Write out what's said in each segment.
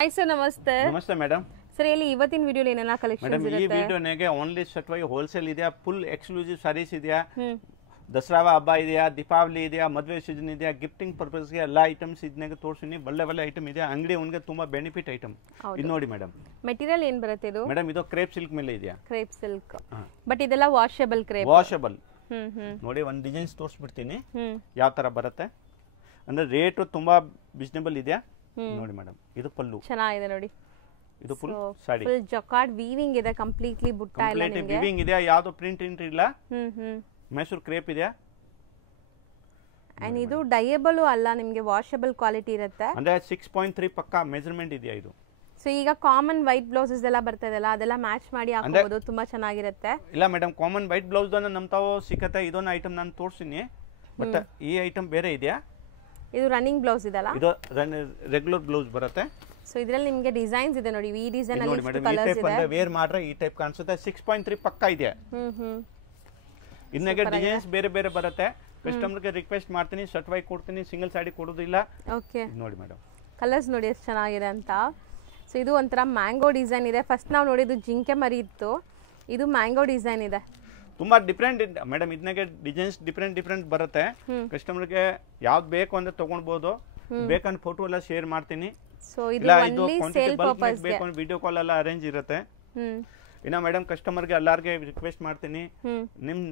Hi sir नमस्ते ನಮಸ್ತೆ madam sir ಇಲ್ಲಿ ಇವತ್ತಿನ ವಿಡಿಯೋಲಿ ಏನೆಲ್ಲ ಕಲೆಕ್ಷನ್ಸ್ ಮೇಡಮ್ ಈ ಇರುತ್ತೆ ವಿಡಿಯೋನಾಗೆ ಓನ್ಲಿ ಶರ್ಟ್ವಾಗಿ ಹೋಲ್ಸೇಲ್ ಇದೆಯಾ ಫುಲ್ ಎಕ್ಸ್ಕ್ಲೂಸಿವ್ ಸಾರೀಸ್ ಇದೆಯಾ ದಸರಾ ಹಬ್ಬ ಇದೆಯಾ ದೀಪಾವಳಿ ಇದೆಯಾ ಮದುವೆ ಸೀಸನ್ ಇದೆಯಾ ಗಿಫ್ಟಿಂಗ್ ಪರ್ಪಸ್ಗೆ ಎಲ್ಲ ಐಟಮ್ಸ್ ಇದನ್ನಾಗೆ ತೋರಿಸ್ತೀನಿ ಒಳ್ಳೆ ಐಟಮ್ ಇದೆ ಅಂಗಡಿ ಅವನಿಗೆ ತುಂಬಾ ಬೆನಿಫಿಟ್ ಐಟಮ್ ಇದು ನೋಡಿ ಮೇಡಮ್ ಮೆಟೀರಿಯಲ್ ಏನ್ ಬರುತ್ತೆ ಇದು ಮೇಡಮ್ ಇದು ಕ್ರೇಪ್ ಸಿಲ್ಕ್ ಮೇಲೆ ಇದೆಯಾ ಕ್ರೇಪ್ ಸಿಲ್ಕ್ ಬಟ್ ಇದೆಲ್ಲ ವಾಷಬಲ್ ಕ್ರೇಪ್ ವಾಷಬಲ್ ನೋಡಿ ಒಂದು ಡಿಸೈನ್ಸ್ ತೋರಿಸ್ಬಿಡ್ತೀನಿ ಯಾವ ತರ ಬರುತ್ತೆ ಅಂದ್ರೆ ರೇಟ್ ತುಂಬಾ ರೀಸನೇಬಲ್ ಇದೆಯಾ ನೋಡಿ ಮೇಡಮ್ ಇದು ಪಲ್ಲು ಚೆನ್ನಾಗಿದೆ ನೋಡಿ ಇದು full sari full jacquard weaving ಇದೆ ಕಂಪ್ಲೀಟ್ಲಿ ಬುಟ್ಟ ಇಲ್ಲ ನಿಮಗೆ ವೀವಿಂಗ್ ಇದೆ ಯಾವುದು ಪ್ರಿಂಟ್ ಇಲ್ಲ ಮೈಸೂರು ಕ್ರೇಪ್ ಇದೆ ಅಂಡ್ ಇದು ಡೈಯಬಲ್ ಅಲ್ಲ ನಿಮಗೆ ವಾಷಬಲ್ ಕ್ವಾಲಿಟಿ ಇರುತ್ತೆ ಅಂದ್ರೆ 6.3 ಪಕ್ಕಾ ಮೆಜರ್ಮೆಂಟ್ ಇದೆ ಇದು ಸೊ ಈಗ ಕಾಮನ್ ವೈಟ್ ಬ್ಲೌಸಸ್ ಎಲ್ಲ ಬರ್ತಾ ಇದೆಲ್ಲ ಅದೆಲ್ಲ ಮ್ಯಾಚ್ ಮಾಡಿ ಹಾಕೋಬಹುದು ತುಂಬಾ ಚೆನ್ನಾಗಿರುತ್ತೆ ಇಲ್ಲ ಮೇಡಮ್ ಕಾಮನ್ ವೈಟ್ ಬ್ಲೌಸ್ ನಮ್ ತಾವು ಸಿಕ್ಕತ್ತೆ ಇದೊಂದು ಐಟಮ್ ನಾನು ತೋರಿಸ್ತೀನಿ ಬಟ್ ಈ ಐಟಮ್ ಬೇರೆ ಇದೆಯಾ ಇದು ರನ್ನಿಂಗ್ ಬ್ಲೌಸ್ ಇದಲ್ಲ ಇದು ರೆಗ್ಯುಲರ್ ಬ್ಲೌಸ್ ಬರುತ್ತೆ ಸೊ ಇದರಲ್ಲಿ ನಿಮಗೆ ಡಿಸೈನ್ಸ್ ಇದೆ ನೋಡಿ ಈ ಡಿಸೈನ್ ಅಲ್ಲಿ ನೋಡಿ ಮೇಡಮ್ ಈ ಟೈಪ್ ಅಂದ್ರೆ ವೇರ್ ಮಾಡ್ರೆ ಈ ಟೈಪ್ ಕಾಣಿಸುತ್ತೆ 6.3 ಪಕ್ಕಾ ಇದೆ ಇನ್ನಗೆ ಡಿಸೈನ್ಸ್ ಬೇರೆ ಬೇರೆ ಬರುತ್ತೆ ಕಸ್ಟಮರ್ಗೆ ರಿಕ್ವೆಸ್ಟ್ ಮಾಡ್ತೀನಿ ಶರ್ಟ್ ವೈ ಕೊಡ್ತೀನಿ ಸಿಂಗಲ್ ಸಾಡಿ ಕೊಡೋದಿಲ್ಲ ಓಕೆ ನೋಡಿ ಮೇಡಮ್ ಕಲರ್ಸ್ ನೋಡಿ ಎಷ್ಟು ಚೆನ್ನಾಗಿದೆ ಅಂತ ಸೊ ಇದು ಒಂಥರ ಮ್ಯಾಂಗೋ ಡಿಸೈನ್ ಇದೆ ಫಸ್ಟ್ ನಾವು ನೋಡಿದ್ದು ಜಿಂಕೆ ಮರಿ ಇತ್ತು ಇದು ಮ್ಯಾಂಗೋ ಡಿಸೈನ್ ಇದೆ ತುಂಬಾ ಡಿಫ್ರೆಂಟ್ ಮೇಡಮ್ ಇದನ್ನಾಗೆ ಡಿಸೈನ್ಸ್ ಡಿಫ್ರೆಂಟ್ ಬರುತ್ತೆ ಕಸ್ಟಮರ್ಗೆ ಯಾವ್ದು ಬೇಕು ಅಂದ್ರೆ ತಗೊಳ್ಬಹುದು ಬೇಕಂದ್ರೆ ಫೋಟೋ ಎಲ್ಲ ಶೇರ್ ಮಾಡ್ತೀನಿ ಸೊ ಇದು ಓನ್ಲಿ ಸೇಲ್ ಪರ್ಪಸ್ ಗೆ ಬೇಕು ವಿಡಿಯೋ ಕಾಲ್ ಎಲ್ಲ ಅರೇಂಜ್ ಇರುತ್ತೆ ಇನ್ನ ಮೇಡಮ್ ಕಸ್ಟಮರ್ಗೆ ಎಲ್ಲಾರ್ಗೆ ರಿಕ್ವೆಸ್ಟ್ ಮಾಡ್ತೀನಿ ನಿಮ್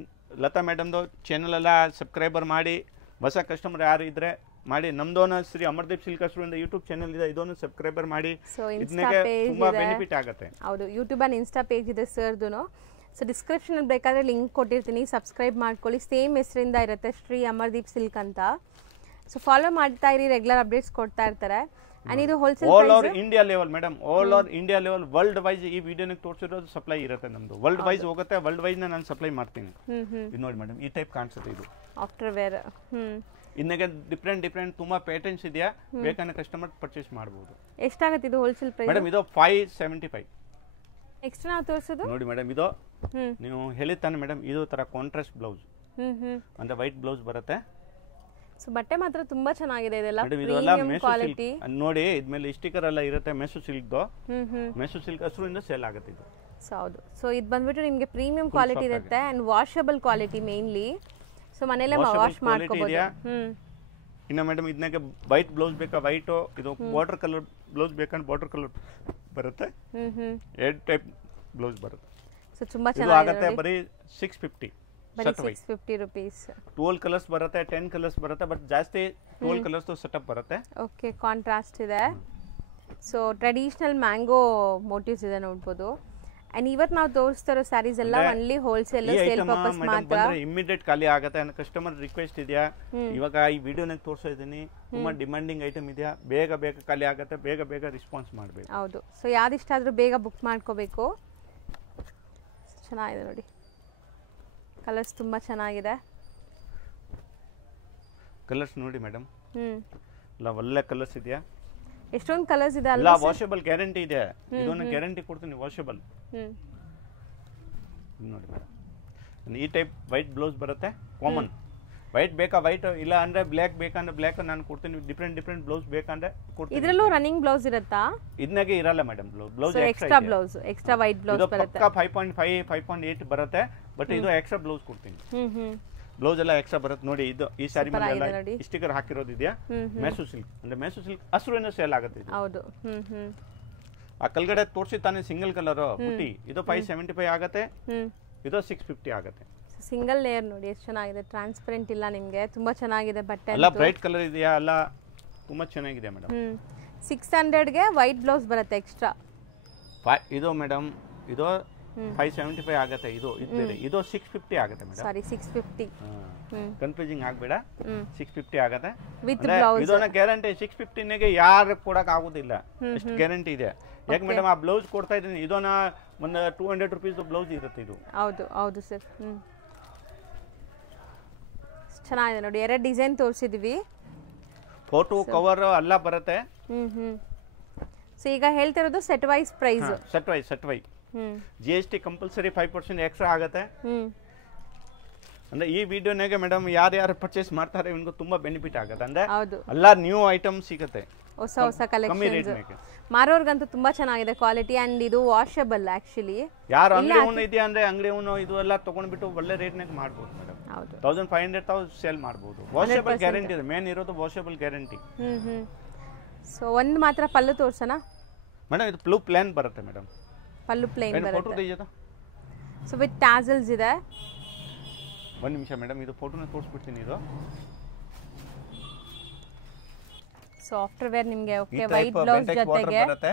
ಲತಾ ಮೇಡಮ್ದು ಚಾನೆಲ್ ಎಲ್ಲ ಸಬ್ಸ್ಕ್ರೈಬರ್ ಮಾಡಿ ಹೊಸ ಕಸ್ಟಮರ್ ಯಾರು ಇದ್ರೆ ಮಾಡಿ ನಮ್ದೋನ ಶ್ರೀ ಅಮರ್ದೀಪ್ ಸಿಲ್ಕ್ ಇಂದ ಯೂಟ್ಯೂಬ್ ಚಾನೆಲ್ ಇದೆ ಇದೊಂದು ಸಬ್ಸ್ಕ್ರೈಬರ್ ಮಾಡಿ ತುಂಬಾ ಬೆನಿಫಿಟ್ ಆಗುತ್ತೆ ಹೌದು ಯೂಟ್ಯೂಬ್ ಅಂಡ್ ಇನ್ಸ್ಟಾ ಪೇಜ್ ಇದೆ ಸರ್ದುನು ಸೊ ಡಿಸ್ಕ್ರಿಪ್ಷನ್ ಅಲ್ಲಿ ಬೇಕಾದ್ರೆ ಲಿಂಕ್ ಕೊಟ್ಟಿರ್ತೀನಿ ಸಬ್ಸ್ಕ್ರೈಬ್ ಮಾಡ್ಕೊಳ್ಳಿ ಸೇಮ್ ಹೆಸರಿಂದ ಇರುತ್ತೆ ಶ್ರೀ ಅಮರ್ದೀಪ್ ಸಿಲ್ಕ್ ಅಂತ ಸೊ ಫಾಲೋ ಮಾಡ್ತಾ ಇರಿ ರೆಗ್ಯುಲರ್ ಅಪ್ಡೇಟ್ಸ್ ಕೊಡ್ತಾ ಇರ್ತಾರೆ ಅಂಡ್ ಇದು wholesale all over India level madam all over India level world wise ಈ ವಿಡಿಯೋನ ತೋರಿಸಿರೋದು ಸಪ್ಲೈ ಇರುತ್ತೆ ನಮ್ದು ವರ್ಲ್ಡ್ ವೈಸ್ ಹೋಗುತ್ತೆ ವರ್ಲ್ಡ್ ವೈಸ್ ನಾನು ಸಪ್ಲೈ ಮಾಡ್ತೀನಿ ಇದು ನೋಡಿ ಮೇಡಮ್ ಈ ಟೈಪ್ ಕಾಣಿಸುತ್ತೆ ಇದು ಆಫ್ಟರ್ ವೇರ್ ಇನ್ನಗೆ ಡಿಫ್ರೆಂಟ್ ತುಂಬಾ ಪ್ಯಾಟರ್ನ್ಸ್ ಇದೆಯಾ ಬೇಕಂದ್ರೆ ಕಸ್ಟಮರ್ ಪರ್ಚೇಸ್ ಮಾಡಬಹುದು ಎಷ್ಟಾಗುತ್ತೆ ಇದು ಹೋಲ್ಸೇಲ್ ಪ್ರೈಸ್ ಮೇಡಮ್ ಇದು 575 ನೆಕ್ಸ್ಟ್ ನಾವು ತೋರಿಸೋದು ನೋಡಿ ಮೇಡಮ್ ಇದು ನೀವು ಹೇಳಿತಾನೆ ಮೇಡಮ್ ಇದು ತರ ಕಾಂಟ್ರಾಸ್ಟ್ ಬ್ಲೌಸ್ ಅಂದ್ರೆ ವೈಟ್ ಬ್ಲೌಸ್ ಬರುತ್ತೆ ಸೊ ಬಟ್ಟೆ ಮಾತ್ರ ತುಂಬಾ ಚೆನ್ನಾಗಿದೆ ಇದೆಲ್ಲ ಪ್ರೀಮಿಯಂ ಕ್ವಾಲಿಟಿ ನೋಡಿ ಇದ್ಮೇಲೆ ಸ್ಟಿಕರ್ ಎಲ್ಲ ಇರುತ್ತೆ ಮೆಸು ಸಿಲ್ಕ್ ಮೆಸು ಸಿಲ್ಕ್ ಹಸಿರಿಂದ ಸೇಲ್ ಆಗುತ್ತೆ ಇದು ಹೌದು ಸೊ ಇದು ಬಂದ್ಬಿಟ್ಟು ನಿಮಗೆ ಪ್ರೀಮಿಯಂ ಕ್ವಾಲಿಟಿ ಇರುತ್ತೆ and washable quality mainly so ಮನೆಯಲ್ಲೇ ವಾಶ್ ಮಾಡ್ಕೋಬಹುದು ಇನ್ನ ಮೇಡಮ್ ಇದನ್ನಾಗೆ ವೈಟ್ ಬ್ಲೌಸ್ ಬೇಕಾ ವೈಟ್ ಇದು ಬಾರ್ಡರ್ ಕಲರ್ ಬ್ಲೌಸ್ ಬೇಕಂದ್ರೆ ಬಾರ್ಡರ್ ಕಲರ್ ಬರುತ್ತೆ ಎರಡು ಟೈಪ್ ಬ್ಲೌಸ್ ಬರುತ್ತೆ ಸೊ ತುಂಬಾ ಚೆನ್ನಾಗಿದೆ ಬರೀ 650 650 rupees 12 ಕಲರ್ಸ್ ಬರುತ್ತೆ 10 ಕಲರ್ಸ್ ಬರುತ್ತೆ ಬಟ್ ಜಾಸ್ತಿ 12 ಕಲರ್ಸ್ ಸೆಟಪ್ ಬರುತ್ತೆ ಓಕೆ ಕಾಂಟ್ರಾಸ್ಟ್ ಇದೆ ಸೊ ಟ್ರೆಡಿಷನಲ್ ಮ್ಯಾಂಗೋ ಮೋಟಿವ್ಸ್ ಇದೆ ನೋಡಬಹುದು ಅಂಡ್ ಇವತ್ತು ನಾವು ತೋರಿಸ್ತಿರೋ ಸ್ಯಾರೀಸ್ ಎಲ್ಲ ಓನ್ಲಿ ಹೋಲ್ಸೇಲ್ ಸೇಲ್ ಪರ್ಪಸ್ ಮಾತ್ರ ಇಮಿಡಿಯೇಟ್ ಖಾಲಿ ಆಗುತ್ತೆ ಅಂಡ್ ಕಸ್ಟಮರ್ ರಿಕ್ವೆಸ್ಟ್ ಇದೆಯಾ ಇವಾಗ ಈ ವಿಡಿಯೋನ ತೋರಿಸ್ತಾ ಇದ್ದೀನಿ ತುಂಬಾ ಡಿಮಾಂಡಿಂಗ್ ಐಟಮ್ ಇದೆಯಾ ಬೇಗ ಖಾಲಿ ಆಗುತ್ತೆ ಬೇಗ ರೆಸ್ಪಾನ್ಸ್ ಮಾಡಬೇಕು ಹೌದು ಸೊ ಯಾವ್ದು ಇಷ್ಟ ಆದ್ರೂ ಬೇಗ ಬುಕ್ ಮಾಡ್ಕೋಬೇಕು ಚೆನ್ನಾಗಿದೆ ನೋಡಿ ಕಲರ್ಸ್ ತುಂಬಾ ಚೆನ್ನಾಗಿದೆ ಕಲರ್ಸ್ ನೋಡಿ ಮೇಡಮ್ ಎಲ್ಲ ಒಳ್ಳೆ ಕಲರ್ಸ್ ಇದೆಯಾ ಎಷ್ಟೊಂದು ಕಲರ್ಸ್ ಇದೆ ಅಲ್ಲ ವಾಷಬಲ್ ಗ್ಯಾರಂಟಿ ಇದೆ ಇದನ್ನ ಗ್ಯಾರಂಟಿ ಕೊಡ್ತೀನಿ ವಾಷಬಲ್ ನೋಡಿ ಮೇಡಮ್ ಈ ಟೈಪ್ ವೈಟ್ ಬ್ಲೌಸ್ ಬರುತ್ತೆ ಕಾಮನ್ ವೈಟ್ ಬೇಕಾ ವೈಟ್ ಇಲ್ಲ ಅಂದ್ರೆ ಬ್ಲಾಕ್ ಬೇಕಂದ್ರೆ ಬ್ಲಾಕ್ ನಾನು ಕೊಡ್ತೀನಿ ಡಿಫ್ರೆಂಟ್ ಬ್ಲೌಸ್ ಬೇಕಂದ್ರೆ ಕೊಡ್ತೀನಿ ಇದರಲ್ಲೂ ರನ್ನಿಂಗ್ ಬ್ಲೌಸ್ ಇರುತ್ತಾ ಇದನ್ನಾಗೆ ಇರಲ್ಲ madam blouse extra white blouse ಬರುತ್ತೆ 5.5 5.8 ಬರುತ್ತೆ ಬಟ್ ಇದು ಎಕ್ಸ್ಟ್ರಾ ಬ್ಲೌಸ್ ಕೊಡ್ತೀನಿ ಬ್ಲೌಸ್ ಎಲ್ಲ ಎಕ್ಸ್ಟ್ರಾ ಬರುತ್ತೆ ನೋಡಿ ಇದು ಈ ಸಾರಿ ಮೇಲೆ ಸ್ಟಿಕರ್ ಹಾಕಿರೋದು ಇದೆಯಾ ಮೆಸು ಸಿಲ್ಕ್ ಅಂದ್ರೆ ಮೆಸು ಸಿಲ್ಕ್ ಹಸಿರುನ ಸೇಲ್ ಆಗುತ್ತೆ ಇದು ಹೌದು ಆ ಕಲ್ಗಡೆ ತೋರಿಸಿ ತಾನೆ ಸಿಂಗಲ್ ಕಲರ್ ಬುಟ್ಟಿ ಇದು 575 ಆಗುತ್ತೆ ಇದು 650 ಆಗುತ್ತೆ ಸಿಂಗಲ್ ಲೇಯರ್ ನೋಡಿ ಎಷ್ಟು ಚೆನ್ನಾಗಿದೆ ಟ್ರಾನ್ಸ್ಪರೆಂಟ್ ಇಲ್ಲ ನಿಮಗೆ ತುಂಬಾ ಚೆನ್ನಾಗಿದೆ ಬಟ್ಟೆ ಎಲ್ಲ ಬ್ರೈಟ್ ಕಲರ್ ಇದೆಯಾ ಎಲ್ಲ ತುಂಬಾ ಚೆನ್ನಾಗಿದೆ ಮೇಡಮ್ 600 ಗೆ ವೈಟ್ ಬ್ಲೌಸ್ ಬರುತ್ತೆ ಎಕ್ಸ್ಟ್ರಾ ಇದು ಮೇಡಮ್ ಇದು 575 ಆಗುತ್ತೆ ಇದು ಬೇರೆ ಇದು 650 ಆಗುತ್ತೆ ಮೇಡಮ್ ಸಾರಿ 650 ಕನ್ಫ್ಯೂಸಿಂಗ್ ಆಗಬೇಡ 650 ಆಗುತ್ತೆ ವಿತ್ ಬ್ಲೌಸ್ ಇದನ್ನ ಗ್ಯಾರಂಟಿ 650 ಗೆ ಯಾರು ಕೊಡಕ್ ಆಗೋದಿಲ್ಲ ಅಷ್ಟು ಗ್ಯಾರಂಟಿ ಇದೆ ಯಾಕೆ ಮೇಡಮ್ ಆ ಬ್ಲೌಸ್ ಕೊಡ್ತಾ ಇದ್ದೀನಿ ಇದನ್ನ ಒಂದು 200 ರೂಪೀಸ್ ಬ್ಲೌಸ್ ಇರುತ್ತೆ ಇದು ಹೌದು ಸರ್ ಚೆನ್ನಾಗಿದೆ ನೋಡಿ ಎರಡು ಡಿಸೈನ್ ತೋರಿಸಿದ್ವಿ ಫೋಟೋ ಕವರ್ ಎಲ್ಲ ಬರುತ್ತೆ ಸೊ ಈಗ ಹೇಳ್ತಿರೋದು set wise price set wise GST compulsory 5% extra ಆಗುತ್ತೆ ಅಂದ್ರೆ ಈ ವಿಡಿಯೋನಾಗೆ ಮೇಡಮ್ ಯಾರು ಪರ್ಚೇಸ್ ಮಾಡ್ತಾರೆ ಇವ್ನಿಗೂ ತುಂಬಾ ಬೆನಿಫಿಟ್ ಆಗುತ್ತೆ. ಅಂದ್ರೆ ಹೌದು, ಎಲ್ಲ ನ್ಯೂ ಐಟಮ್ ಸಿಗುತ್ತೆ, ಹೊಸ ಹೊಸ ಕಮ್ಮಿ ರೇಟ್ ಕಲೆಕ್ಷನ್ಸ್. ಮಾರೋರ್ಗಂತೂ ತುಂಬಾ ಚೆನ್ನಾಗಿದೆ ಕ್ವಾಲಿಟಿ ಅಂಡ್ ಇದು ವಾಷಬಲ್ ಆಕ್ಚುಲಿ. ಯಾರು ಅಂಗಡಿ ಓನ್ ಇದೆಯಾ ಅಂದ್ರೆ ಅಂಗಡಿ ಓನು ಇದು ಎಲ್ಲ ತಗೊಂಡ್ಬಿಟ್ಟು ಒಳ್ಳೆ ರೇಟ್ನಾಗ ಮಾಡ್ಬೋದು ಮೇಡಮ್. ಹೌದು, 1500 ಸೇಲ್ ಮಾಡ್ಬೋದು. ವಾಷಬಲ್ ಗ್ಯಾರಂಟಿ ಇದೆ, ಮೇನ್ ಇರೋದು ವಾಷಬಲ್ ಗ್ಯಾರಂಟಿ. ಸೊ ಒಂದು ಮಾತ್ರ ಪಲ್ಲು ತೋರ್ಸೋಣ ಮೇಡಮ್. ಇದು ಬ್ಲೂ ಪ್ಲೇನ್ ಬರುತ್ತೆ ಮೇಡಮ್, ಪಲ್ಲು ಪ್ಲೇನ್ ಫೋಟೋ ಬರುತ್ತೆ. ಇದೆಯಾ? ಸೊ ವಿತ್ ಟ್ಯಾಸಲ್ಸ್ ಇದೆ. ಒಂದು ನಿಮಿಷ ಮೇಡಮ್, ಇದು ಫೋಟೋನ ತೋರಿಸ್ಬಿಡ್ತೀನಿ. ಇದು ಸೊ ಆಫ್ಟರ್ ವೇರ್ ನಿಮಗೆ ಓಕೆ ವೈಟ್ ಬ್ಲೌಸ್ ಜೊತೆಗೆ ಬರುತ್ತೆ.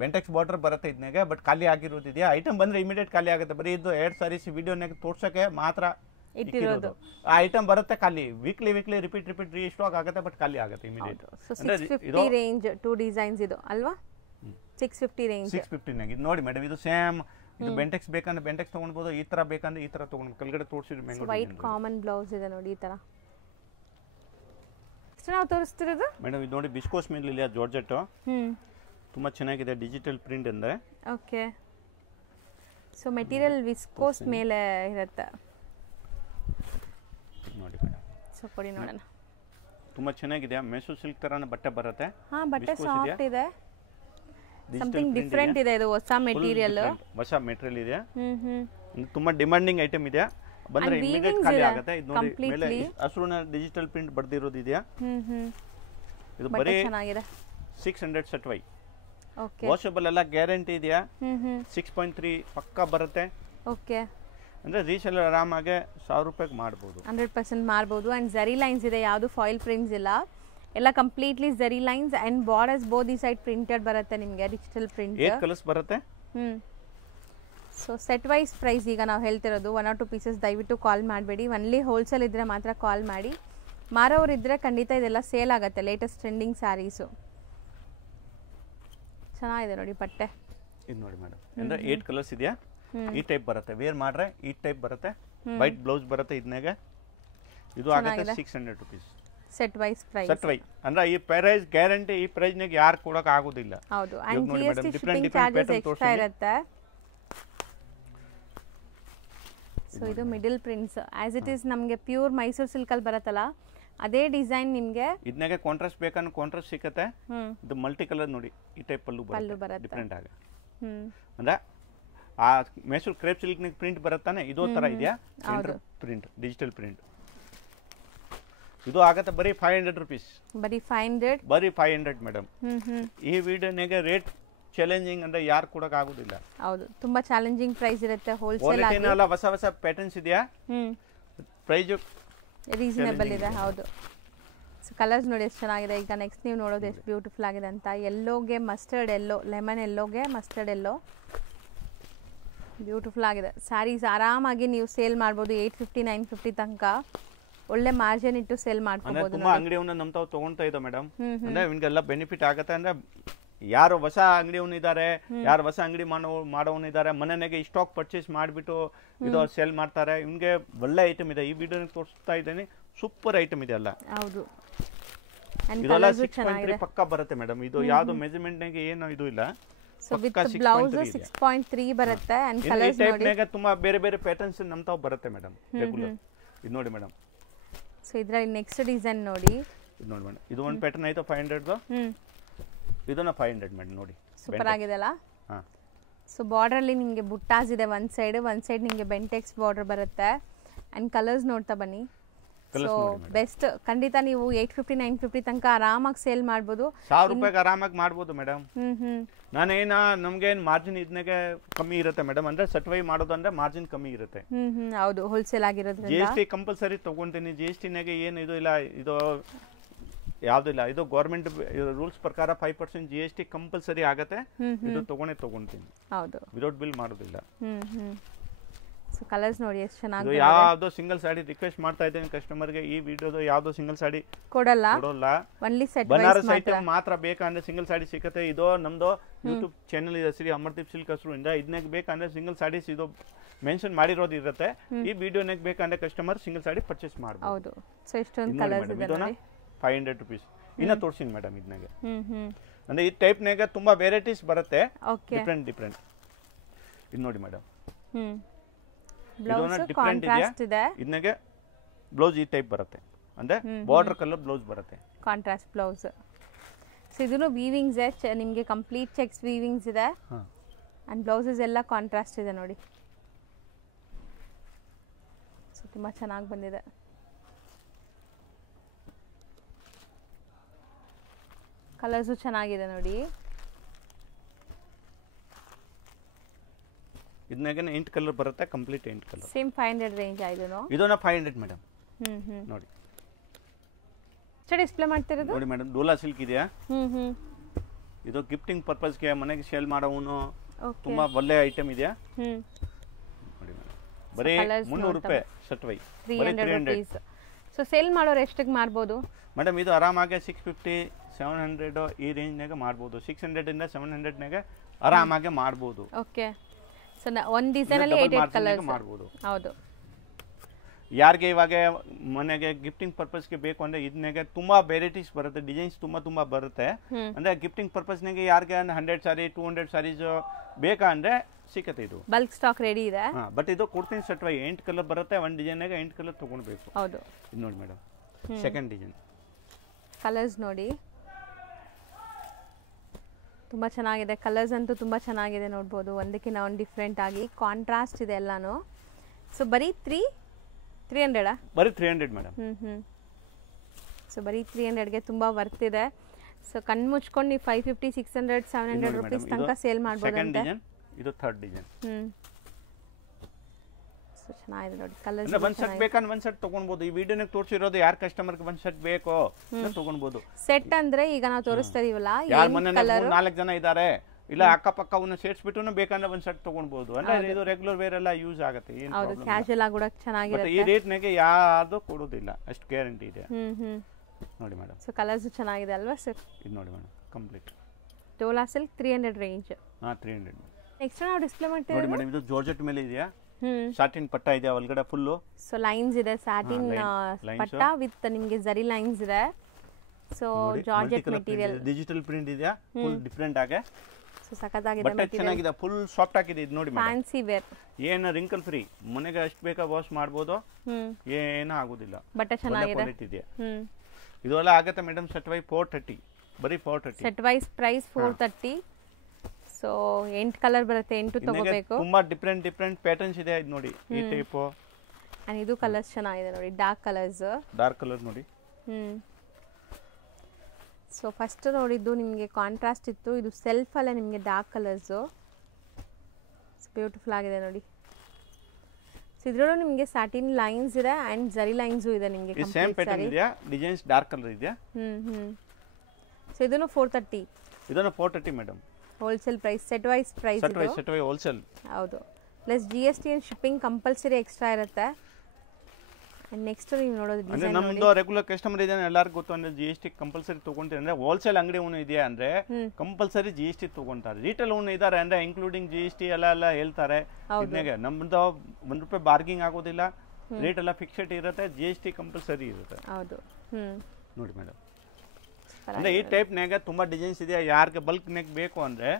ಬೆಂಟೆಕ್ಸ್ ಬಾರ್ಡರ್ ಬರುತ್ತೆ ಇದನ್ನೇ, ಬಟ್ ಖಾಲಿ ಆಗಿರೋದಿದೆಯಾ ಐಟಮ್ ಬಂದ್ರೆ ಇಮಿಡಿಯೇಟ್ ಖಾಲಿ ಆಗುತ್ತೆ. ಬರೀ ಇದು 2 ಸಾರೀಸ್ ವಿಡಿಯೋನಾಗ ತೋರ್ಸಕ್ಕೆ ಮಾತ್ರ ಇಟ್ಟಿರೋದು. ಆ ಐಟಮ್ ಬರುತ್ತೆ ಖಾಲಿ. ವೀಕ್ಲಿ ರಿಪೀಟ್ ರೀಸ್ಟಾಕ್ ಆಗುತ್ತೆ, ಬಟ್ ಖಾಲಿ ಆಗುತ್ತೆ ಇಮಿಡಿಯೇಟ್. ಸೊ 650 ರೇಂಜ್ 2 ಡಿಸೈನ್ಸ್ ಇದು ಅಲ್ವಾ? 650 ರೇಂಜ್ 650 ನಾಗ ಇದು ನೋಡಿ ಮೇಡಮ್. ಇದು ಸೇಮ್ ಇದು ಬೆಂಟೆಕ್ಸ್ ಬೇಕಂದ್ರೆ ಬೆಂಟೆಕ್ಸ್ ತಗೊಳ್ಬಹುದು, ಈ ತರ ಬೇಕಂದ್ರೆ ಈ ತರ ತಗೊಂಡು ಕೆಳಗಡೆ ತೋರಿಸಿದ್ರೆ ಮ್ಯಾಂಗೋ ವೈಟ್ ಕಾಮನ್ ಬ್ಲೌಸ್ ಇದೆ ನೋಡಿ ಈ ತರ. ಎಷ್ಟು ನಾವು ತೋರಿಸ್ತಿರೋದು ಮೇಡಮ್? ಇದು ನೋಡಿ ಬಿಸ್ಕೋಸ್ ಮೇಲೆ ಇಲ್ಲ ಜಾರ್ಜೆಟ್, ತುಂಬಾ ಚೆನ್ನಾಗಿದೆ. ಡಿಜಿಟಲ್ ಪ್ರಿಂಟ್ ಅಂದ್ರೆ ಓಕೆ. ಸೊ ಮೆಟೀರಿಯಲ್ ವಿಸ್ಕೋಸ್ ಮೇಲೆ ಇರುತ್ತೆ ನೋಡಿ ಮೇಡಮ್. ಸೊ ಕೊಡಿ ನೋಡೋಣ. ತುಂಬಾ ಚೆನ್ನಾಗಿದೆ, ಮೈಸೂರು ಸಿಲ್ಕ್ ತರಾನ ಬಟ್ಟೆ ಬರುತ್ತೆ. ಹಾ, ಬಟ್ಟೆ ಸಾಫ್ಟ್ ಇದೆ, ಸಮಥಿಂಗ್ ಡಿಫರೆಂಟ್ ಇದೆ. ಇದು ಹೊಸ ಮೆಟೀರಿಯಲ್, ಹೊಸ ಮೆಟೀರಿಯಲ್ ಇದೆ. ತುಂಬಾ ಡಿಮಾಂಡಿಂಗ್ ಐಟಮ್ ಇದೆ, ಬಂದ್ರೆ ಇಮಿಡಿಯೇಟ್ ಖಾಲಿ ಆಗುತ್ತೆ. ಇದು ನೋಡಿ ಮೇಲೆ ಹಸುರಿನ ಡಿಜಿಟಲ್ ಪ್ರಿಂಟ್ ಬರ್ದಿರೋದು ಇದೆಯಾ? ಇದು ಬರೀ ಚೆನ್ನಾಗಿದೆ. 600 ಸೆಟ್ ವೈ. ಓಕೆ, ವಾಷಬಲ್ ಎಲ್ಲ ಗ್ಯಾರಂಟಿ ಇದೆಯಾ? 6.3 ಪಕ್ಕಾ ಬರುತ್ತೆ. ಓಕೆ, ಅಂದ್ರೆ ರೀಸೆಲ್ಲರ್ ಆರಾಮಾಗಿ 1000 ರೂಪಾಯಿಗೆ ಮಾಡ್ಬೋದು, 100% ಮಾರ್ಬೋದು. ಅಂಡ್ ಝರಿ ಲೈನ್ಸ್ ಇದೆ, ಯಾವುದು ಫಾಯಿಲ್ ಪ್ರಿಂಟ್ಸ್ ಇಲ್ಲ, ಎಲ್ಲ completely zari lines and borders both ಈ ಸೈಡ್ ಪ್ರಿಂಟೆಡ್ ಬರುತ್ತೆ ನಿಮಗೆ, ಡಿಜಿಟಲ್ ಪ್ರಿಂಟ್. 8 ಕಲರ್ಸ್ ಬರುತ್ತೆ. ಸೊ ಸೆಟ್ ವೈಸ್ ಪ್ರೈಸ್ ಈಗ ನಾವು ಹೇಳ್ತಿರೋದು 1 or 2 ಪೀಸಸ್ ದಯವಿಟ್ಟು ಕಾಲ್ ಮಾಡಬೇಡಿ. ಒನ್ಲಿ ಹೋಲ್ಸೇಲ್ ಇದ್ದರೆ ಮಾತ್ರ ಕಾಲ್ ಮಾಡಿ. ಮಾರೋರು ಇದ್ದರೆ ಖಂಡಿತ ಇದೆಲ್ಲ ಸೇಲ್ ಆಗುತ್ತೆ. ಲೇಟೆಸ್ಟ್ ಟ್ರೆಂಡಿಂಗ್ ಸ್ಯಾರೀಸು ಚೆನ್ನಾಗಿದೆ ನೋಡಿ ಬಟ್ಟೆ. ಇದು ನೋಡಿ ಮೇಡಮ್, ಅಂದ್ರೆ 8 ಕಲರ್ಸ್ ಇದೆಯಾ? ಈ ಟೈಪ್ ಬರುತ್ತೆ, ವೇರ್ ಮಾಡ್ರೆ ಈ ಟೈಪ್ ಬರುತ್ತೆ. ವೈಟ್ ಬ್ಲೌಸ್ ಬರುತ್ತೆ ಇದನ್ನೆಗೆ. ಇದು ಆಗುತ್ತೆ 600 rupees set wise price. Set wise ಅಂದ್ರೆ ಈ ಪ್ರೈಸ್ ಗ್ಯಾರಂಟಿ. ಈ ಪ್ರೈಸ್ ನಾಗ ಯಾರು ಕೊಡಕ್ ಆಗೋದಿಲ್ಲ. ಹೌದು, and GST shipping charges extra ಇರುತ್ತೆ. ಸೊ ಇದು middle prints as it is ನಮಗೆ ಪ್ಯೂರ್ ಮೈಸೂರು ಸಿಲ್ಕ್ ಅಲ್ಲಿ ಬರುತ್ತಲ್ಲ ಅದೇ ಡಿಸೈನ್ ನಿಮಗೆ. ಇದನ್ನೇ ಕಾಂಟ್ರಾಸ್ಟ್ ಬೇಕಂದ್ರೆ ಕಾಂಟ್ರಾಸ್ಟ್ ಸಿಗುತ್ತೆ. ಇದು ಮಲ್ಟಿ ಕಲರ್ ನೋಡಿ ಈ ಟೈಪ್ ಪಲ್ಲು ಬರುತ್ತೆ ಡಿಫರೆಂಟ್ ಆಗ. ಅಂದ್ರೆ ಆ ಮೈಸೂರು ಕ್ರೇಪ್ ಸಿಲ್ಕ್ ನ ಪ್ರಿಂಟ್ ಬರುತ್ತಾನೆ ಇದೋ ತರ ಇದೆಯಾ? Centre print digital print. ಇದು ಆಗುತ್ತೆ ಬರೀ 500 ರೂಪೀಸ್. ಬರೀ 500 ಬರೀ 500 ಮೇಡಮ್. ಈ ವಿಡಿಯೋನಾಗ ರೇಟ್ ಚಾಲೆಂಜಿಂಗ್ ಅಂದ್ರೆ ಯಾರು ಕೊಡಕ್ ಆಗೋದಿಲ್ಲ. ಹೌದು, ತುಂಬಾ ಚಾಲೆಂಜಿಂಗ್ ಪ್ರೈಸ್ ಇರುತ್ತೆ. ಹೋಲ್ಸೇಲ್ ಆಗಿ ಎಲ್ಲ ಹೊಸ ಹೊಸ ಪ್ಯಾಟರ್ನ್ಸ್ ಇದೆಯಾ? ಪ್ರೈಸ್ ರೀಸನೇಬಲ್ ಇದೆ. ಹೌದು, ಸೊ ಕಲರ್ಸ್ ನೋಡಿ ಎಷ್ಟು ಚೆನ್ನಾಗಿದೆ. ಈಗ ನೆಕ್ಸ್ಟ್ ನೀವು ನೋಡೋದು ಎಷ್ಟು ಬ್ಯೂಟಿಫುಲ್ ಆಗಿದೆ ಅಂತ. ಎಲ್ಲೋಗೆ ಮಸ್ಟರ್ಡ್ ಎಲ್ಲೋ, ಲೆಮನ್ ಎಲ್ಲೋಗೆ ಮಸ್ಟರ್ಡ್ ಎಲ್ಲೋ, ಬ್ಯೂಟಿಫುಲ್ ಆಗಿದೆ. ಸ್ಯಾರೀಸ್ ಆರಾಮಾಗಿ ನೀವು ಸೇಲ್ ಮಾಡ್ಬೋದು 850 950 ತನಕ. ಒಳ್ಳೆ ಮಾರ್ಜಿನ್ ಇಟ್ಟು ಸೇಲ್ ಮಾಡ್ಕೋಬಹುದು. ತುಂಬಾ ಅಂಗಡಿಯವನ್ನ ನಮ್ ತಾವು ತಗೊಂತಾ ಇದ್ದೋ ಮೇಡಮ್. ಅಂದ್ರೆ ಇವ್ನಿಗೆಲ್ಲ ಬೆನಿಫಿಟ್ ಆಗುತ್ತೆ. ಅಂದ್ರೆ ಯಾರು ಹೊಸ ಅಂಗಡಿಯವನು ಇದ್ದಾರೆ, ಯಾರು ಹೊಸ ಅಂಗಡಿ ಮಾಡೋವನು ಇದ್ದಾರೆ, ಮನೆಗೆ ಸ್ಟಾಕ್ ಪರ್ಚೇಸ್ ಮಾಡಿಬಿಟ್ಟು ಇದು ಸೇಲ್ ಮಾಡ್ತಾರೆ. ಇವ್ನಿಗೆ ಒಳ್ಳೆ ಐಟಮ್ ಇದೆ. ಈ ವಿಡಿಯೋ ತೋರಿಸ್ತಾ ಇದ್ದೇನೆ, ಸೂಪರ್ ಐಟಮ್ ಇದೆ ಅಲ್ಲ. ಹೌದು, ಇದೆಲ್ಲ 6.3 ಪಕ್ಕ ಬರುತ್ತೆ ಮೇಡಮ್. ಇದು ಯಾವ್ದು ಮೆಜರ್ಮೆಂಟ್ ನಾಗೆ ಏನು ಇದು ಇಲ್ಲ. ಸೊ ವಿತ್ ಬ್ಲೌಸ್ 6.3 ಬರುತ್ತೆ. ಅಂಡ್ ಕಲರ್ಸ್ ನೋಡಿ ತುಂಬಾ ಬೇರೆ ಬೇರೆ ಪ್ಯಾಟರ್ನ್ಸ್ ನಮ್ ತಾವು ಬರುತ್ತೆ ಮೇಡಮ್ ರೆಗ್ಯುಲರ್. ಇದು ನೋಡಿ ಮೇಡಮ್. ಸೊ ಇದರಲ್ಲಿ ನೆಕ್ಸ್ಟ್ ಡಿಸೈನ್ ನೋಡಿ. ಇದು ನೋಡಿ ಮೇಡಮ್, ಇದು ಒಂದು ಪ್ಯಾಟರ್ನ್ ಆಯ್ತು 500. ಇದನ್ನ 500 ಮೇಡಮ್ ನೋಡಿ. ಸೂಪರ್ ಆಗಿದೆ ಅಲ್ಲ? ಸೊ ಬಾರ್ಡರ್ ಅಲ್ಲಿ ನಿಮಗೆ ಬುಟ್ಟಾಸ್ ಇದೆ ಒಂದ್ ಸೈಡ್ ನಿಮಗೆ ಬೆಂಟೆಕ್ಸ್ ಬಾರ್ಡರ್ ಬರುತ್ತೆ. ಅಂಡ್ ಕಲರ್ಸ್ ನೋಡ್ತಾ ಬನ್ನಿ. So best. ಖಂಡಿತ ನೀವು 850 950 ತನಕ ಆರಾಮಾಗಿ ಸೇಲ್ ಮಾಡ್ಬೋದು. 1000 ರೂಪಾಯಿಗೆ ಆರಾಮಾಗಿ ಮಾಡ್ಬೋದು ಮೇಡಮ್. ನಾನೇನ ನಮ್ಗೇನು ಮಾರ್ಜಿನ್ ಇದನ್ನೇ ಕಮ್ಮಿ ಇರುತ್ತೆ ಮೇಡಮ್. ಅಂದ್ರೆ ಸಟ್ವೈ ಮಾಡೋದು ಅಂದ್ರೆ ಮಾರ್ಜಿನ್ ಕಮ್ಮಿ ಇರುತ್ತೆ. ಹೌದು, ಹೋಲ್ಸೇಲ್ ಆಗಿರೋದ್ರಿಂದ. GST compulsory ತಗೊಂತೀನಿ. GST ನಾಗೆ ಏನು ಇದು ಇಲ್ಲ, ಇದು ಯಾವ್ದಿಲ್ಲ. ಇದು ಗೌರ್ಮೆಂಟ್ ರೂಲ್ಸ್ ಪ್ರಕಾರ 5% GST ಕಂಪಲ್ಸರಿ ಆಗತ್ತೆ. ಇದು ತಗೊಂತೀನಿ. ಹೌದು, ವಿದೌಟ್ ಬಿಲ್ ಮಾಡೋದಿಲ್ಲ. ಸೊ ಕಲರ್ಸ್ ನೋಡಿ ಎಷ್ಟು ಚೆನ್ನಾಗಿದೆ. ಯಾವ್ದೋ ಸಿಂಗಲ್ ಸಾಡಿ ರಿಕ್ವೆಸ್ಟ್ ಮಾಡ್ತಾ ಇದ್ದೇನೆ ಕಸ್ಟಮರ್ಗೆ. ಈ ವಿಡಿಯೋದು ಯಾವ್ದೋ ಸಿಂಗಲ್ ಸಾಡಿ ಕೊಡಲ್ಲ. ಒನ್ಲಿ ಸೆಟ್ ಬನಾರಸ್ ಐಟಮ್ ಮಾತ್ರ ಬೇಕಂದ್ರೆ ಸಿಂಗಲ್ ಸಾಡಿ ಸಿಗುತ್ತೆ. ಇದು ನಮ್ದು ಯೂಟ್ಯೂಬ್ ಚಾನೆಲ್ ಇದೆ ಶ್ರೀ ಅಮರ್ದೀಪ್ ಸಿಲ್ಕ್ ಹಸ್ರಿಂದ. ಇದನ್ನಾಗ ಬೇಕಂದ್ರೆ ಸಿಂಗಲ್ ಸಾಡೀಸ್ ಇದು ಮೆನ್ಷನ್ ಮಾಡಿರೋದು ಇರುತ್ತೆ. ಈ ವಿಡಿಯೋನಾಗ ಬೇಕಂದ್ರೆ ಕಸ್ಟಮರ್ ಸಿಂಗಲ್ ಸಾಡಿ ಪರ್ಚೇಸ್ ಮಾಡಬಹುದು. ಹೌದು, ಸೊ ಇಷ್ಟೊಂದು ಕಲರ್ಸ್ ಇದೆ ನೋಡಿ. 500 ರೂಪೀಸ್. ಇನ್ನ ತೋರಿಸಿ ಮೇಡಮ್ ಇದನ್ನಾಗ. ಅಂದ್ರೆ ಈ ಟೈಪ್ ನಾಗ ತುಂಬಾ ವೆರೈಟೀಸ್ ಬರುತ್ತೆ, ಡಿಫರೆಂಟ್. ಇದು ನೋಡಿ ಮೇಡಮ್, ಬ್ಲೌಸ್ ಕಾಂಟ್ರಾಸ್ಟ್ ಇದೆ, ಇದನ್ನೆಗೆ ಬ್ಲೌಸ್ ಈ ಟೈಪ್ ಬರುತ್ತೆ, ಅಂದ್ರೆ ಬಾರ್ಡರ್ ಕಲರ್ ಬ್ಲೌಸ್ ಬರುತ್ತೆ, ಕಾಂಟ್ರಾಸ್ಟ್ ಬ್ಲೌಸ್. ಸೊ ಇದನ್ನು ವೀವಿಂಗ್ಸ್ ಇದೆ ನಿಮಗೆ, ಕಂಪ್ಲೀಟ್ ಚೆಕ್ಸ್ ವೀವಿಂಗ್ಸ್ ಇದೆ ಆ್ಯಂಡ್ ಬ್ಲೌಸಸ್ ಎಲ್ಲ ಕಾಂಟ್ರಾಸ್ಟ್ ಇದೆ ನೋಡಿ. ಸೊ ತುಂಬ ಚೆನ್ನಾಗಿ ಬಂದಿದೆ. ಕಲರ್ಸು ಚೆನ್ನಾಗಿದೆ ನೋಡಿ. ಇದನ್ನಾಗ 8 ಕಲರ್ ಬರುತ್ತೆ, ಕಂಪ್ಲೀಟ್ 8 ಕಲರ್. ಸೇಮ್ 500 ರೇಂಜ್ ಆಯ್ತು. ಇದನ್ನ 500 ಮೇಡಮ್. ನೋಡಿ ಡಿಸ್ಪ್ಲೇ ಮಾಡ್ತಿರೋದು ನೋಡಿ ಮೇಡಮ್, ಡೋಲಾ ಸಿಲ್ಕ್ ಇದೆಯಾ, ಇದು ಗಿಫ್ಟಿಂಗ್ ಪರ್ಪಸ್ಗೆ ಮನೆಗೆ ಸೇಲ್ ಮಾಡೋನು ತುಂಬಾ ಒಳ್ಳೆ ಐಟಮ್ ಇದೆಯಾ. ನೋಡಿ ಮೇಡಮ್, ಬರೀ 300 ರೂಪಾಯಿ ಶರ್ಟ್ ವೈ, 300. ಸೊ ಸೇಲ್ ಮಾಡೋರು ಎಷ್ಟಕ್ಕೆ ಮಾರ್ಬೋದು ಮೇಡಮ್? ಇದು ಆರಾಮಾಗಿ 650 700 ಈ ರೇಂಜ್ನಾಗ ಮಾಡ್ಬೋದು. 600 ಇಂದ 700 ನಾಗ ಆರಾಮಾಗಿ ಮಾಡ್ಬೋದು. ಓಕೆ. ಸೊ ಒಂದು ಡಿಸೈನ್ ಅಲ್ಲಿ 8 ಕಲರ್ಸ್ ಮಾಡ್ಬೋದು. ಹೌದು. ಯಾರಿಗೆ ಇವಾಗ ಮನೆಗೆ ಗಿಫ್ಟಿಂಗ್ ಪರ್ಪಸ್ಗೆ ಬೇಕು ಅಂದ್ರೆ ಇದನ್ನಾಗ ತುಂಬಾ ವೆರೈಟೀಸ್ ಬರುತ್ತೆ, ಡಿಸೈನ್ಸ್ ತುಂಬಾ ಬರುತ್ತೆ. ಅಂದ್ರೆ ಗಿಫ್ಟಿಂಗ್ ಪರ್ಪಸ್ನಾಗೆ ಯಾರಿಗೆ 100 ಸಾರಿ 200 ಸಾರೀಸ್ ಬೇಕಾ ಅಂದ್ರೆ ಸಿಕ್ಕತ್ತೆ. ಇದು ಬಲ್ಕ್ ಸ್ಟಾಕ್ ರೆಡಿ ಇದೆ. ಬಟ್ ಇದು ಕೊಡ್ತೀನಿ ಸೆಟ್ ವೈ 8 ಕಲರ್ ಬರುತ್ತೆ, ಒಂದು ಡಿಸೈನ್ನಾಗ 8 ಕಲರ್ ತಗೊಳ್ಬೇಕು. ಹೌದು. ಇದು ನೋಡಿ ಮೇಡಮ್, ಸೆಕೆಂಡ್ ಡಿಸೈನ್. ಕಲರ್ಸ್ ನೋಡಿ ತುಂಬ ಚೆನ್ನಾಗಿದೆ. ಕಲರ್ಸ್ ಅಂತೂ ತುಂಬ ಚೆನ್ನಾಗಿದೆ ನೋಡ್ಬೋದು, ಒಂದಕ್ಕಿಂತ ಒಂದು ಡಿಫ್ರೆಂಟ್ ಆಗಿ ಕಾಂಟ್ರಾಸ್ಟ್ ಇದೆ ಎಲ್ಲಾನು. ಸೊ ಬರೀ 300 ಬರೀ 300 ಮೇಡಮ್. ಸೊ ಬರೀ 300ಗೆ ತುಂಬ ವರ್ತ್ ಇದೆ. ಸೊ ಕಣ್ಣು ಮುಚ್ಕೊಂಡು ನೀವು 550 600 700 ರೂಪೀಸ್ ತನಕ ಸೇಲ್ ಮಾಡ್ಬೋದು ಅಂತ. ಇದು ಥರ್ಡ್ ಡಿಸೈನ್. ಸೊ ಚೆನ್ನಾಗಿದೆ ನೋಡಿ. ಕಲರ್ಸ್ ಒಂದು ಸೆಟ್ ಬೇಕಂದ್ರೆ ಒಂದು ಸೆಟ್ ತಗೊಳ್ಬಹುದು. ಈ ವಿಡಿಯೋನಾಗ ತೋರಿಸಿರೋದು ಯಾರು ಕಸ್ಟಮರ್ಗೆ ಒಂದು ಸೆಟ್ ಬೇಕೋ ತಗೊಳ್ಬಹುದು. ಸೆಟ್ ಅಂದ್ರೆ ಈಗ ನಾವು ತೋರಿಸ್ತಾ ಇದೀವಲ್ಲ, ಯಾರ ಮನೆ 4 ಜನ ಇದ್ದಾರೆ, ಇಲ್ಲ ಅಕ್ಕಪಕ್ಕ ಅವನ್ನ ಸೇರ್ಸ್ಬಿಟ್ಟು ಬೇಕಂದ್ರೆ ಒಂದು ಸೆಟ್ ತಗೊಳ್ಬಹುದು. ಅಂದ್ರೆ ಇದು ರೆಗ್ಯುಲರ್ ವೇರ್ ಎಲ್ಲ ಯೂಸ್ ಆಗುತ್ತೆ, ಏನು ಪ್ರಾಬ್ಲಮ್ ಇಲ್ಲ. ಕ್ಯಾಶುಯಲ್ ಆಗಿ ಕೂಡ ಚೆನ್ನಾಗಿರುತ್ತೆ. ಈ ರೇಟ್ ನಾಗೆ ಯಾವುದು ಕೊಡೋದಿಲ್ಲ, ಅಷ್ಟು ಗ್ಯಾರಂಟಿ ಇದೆ. ನೋಡಿ ಮೇಡಮ್. ಸೊ ಕಲರ್ಸ್ ಚೆನ್ನಾಗಿದೆ ಅಲ್ವಾ ಸರ್? ಇದು ನೋಡಿ madam, complete Dhola silk 300 range. 300. Next ನಾವು ಡಿಸ್ಪ್ಲೇ ಮಾಡ್ತೀವಿ ನೋಡಿ ಮೇಡಮ್, ಇದು ಜಾರ್ಜೆಟ್ ಮೇಲೆ ಇದೆಯಾ, ಸಾಟಿನ್ ಪಟ್ಟ ಇದೆ ಒಳಗಡೆ ಫುಲ್. ಸೊ ಲೈನ್ಸ್ ಇದೆ, ಸಾಟಿನ್ ಪಟ್ಟ ವಿತ್ ನಿಮಗೆ ಜರಿ ಲೈನ್ಸ್ ಇದೆ. So georgette material, digital print ಇದೆಯಾ, ಫುಲ್ ಡಿಫರೆಂಟ್ ಆಗಿ. ಸೊ ಸಖತ್ತಾಗಿದೆ, ಬಟ್ಟೆ ಚೆನ್ನಾಗಿದೆ, ಫುಲ್ ಸಾಫ್ಟ್ ಆಗಿದೆ. ಇದು ನೋಡಿ ಮೇಡಮ್, ಫ್ಯಾನ್ಸಿ ವೇರ್, ಏನು ರಿಂಕಲ್ ಫ್ರೀ, ಮನೆಗೆ ಎಷ್ಟು ಬೇಕಾ ವಾಶ್ ಮಾಡ್ಬೋದು, ಏನೂ ಆಗೋದಿಲ್ಲ. ಬಟ್ಟೆ ಚೆನ್ನಾಗಿದೆ, ಇದೆಯಾ. ಇದು ಎಲ್ಲ ಆಗುತ್ತೆ ಮೇಡಮ್. ಸೆಟ್ ವೈ 430, ಬರೀ 430. Set wise price 430. So 8 colour ಬರುತ್ತೆ, 8 ತಗೋಬೇಕು. ತುಂಬಾ ಡಿಫರೆಂಟ್ ಪ್ಯಾಟರ್ನ್ಸ್ ಇದೆ. ಇದು ನೋಡಿ ಈ ಟೈಪ್. ಅಂಡ್ ಇದು ಕಲರ್ಸ್ ಚೆನ್ನಾಗಿದೆ ನೋಡಿ, ಡಾರ್ಕ್ ಕಲರ್ಸ್. ಡಾರ್ಕ್ ಕಲರ್ ನೋಡಿ. ಸೊ ಫಸ್ಟ್ ನೋಡಿದ್ದು ನಿಮಗೆ ಕಾಂಟ್ರಾಸ್ಟ್ ಇತ್ತು, ಇದು ಸೆಲ್ಫ್ ಅಲ್ಲೇ ನಿಮಗೆ ಡಾರ್ಕ್ ಕಲರ್ಸು. ಬ್ಯೂಟಿಫುಲ್ ಆಗಿದೆ ನೋಡಿ. ಸೊ ಇದ್ರಲ್ಲೂ ನಿಮಗೆ ಸ್ಯಾಟಿನ್ ಲೈನ್ಸ್ ಇದೆ ಅಂಡ್ ಜರಿ ಲೈನ್ಸ್ ಇದೆ ನಿಮಗೆ. ಈ ಸೇಮ್ ಪ್ಯಾಟರ್ನ್ ಇದೆಯಾ, ಡಿಸೈನ್ಸ್ ಡಾರ್ಕ್ ಕಲರ್ ಇದೆಯಾ. ಸೊ ಇದನ್ನು 430. ಇದನ್ನು 430 madam. Wholesale price, set wise price ಇದು. Set wise wholesale. ಹೌದು. Plus GST and shipping compulsory extra ಇರುತ್ತೆ. ಅಂಡ್ ನೆಕ್ಸ್ಟ್ ನೀವು ನೋಡೋದು ಅಂದ್ರೆ ನಮ್ದು ರೆಗ್ಯುಲರ್ ಕಸ್ಟಮರ್ ಇದೆ, ಎಲ್ಲರಿಗೂ ಗೊತ್ತು. ಅಂದ್ರೆ GST ಕಂಪಲ್ಸರಿ ತಗೊಂತೀವಿ ಅಂದ್ರೆ, ಹೋಲ್ಸೇಲ್ ಅಂಗಡಿ ಅವನು ಇದೆಯಾ ಅಂದ್ರೆ ಕಂಪಲ್ಸರಿ GST ತಗೊಂತಾರೆ. ರಿಟೇಲ್ ಅವನು ಇದಾರೆ ಅಂದ್ರೆ ಇನ್ಕ್ಲೂಡಿಂಗ್ GST ಎಲ್ಲ ಹೇಳ್ತಾರೆ. ಇದನ್ನೇ ನಮ್ದು ₹1 ಬಾರ್ಗಿಂಗ್ ಆಗೋದಿಲ್ಲ, ರೇಟ್ ಎಲ್ಲ ಫಿಕ್ಸ್ಡ್ ಇರುತ್ತೆ, GST ಕಂಪಲ್ಸರಿ ಇರುತ್ತೆ. ಹೌದು. ನೋಡಿ ಮೇಡಮ್, ಅಂದ್ರೆ ಈ ಟೈಪ್ ನಾಗ ತುಂಬಾ ಡಿಸೈನ್ಸ್ ಇದೆ. ಯಾರಿಗೆ ಬಲ್ಕ್ ನೆಕ್ ಬೇಕು ಅಂದ್ರೆ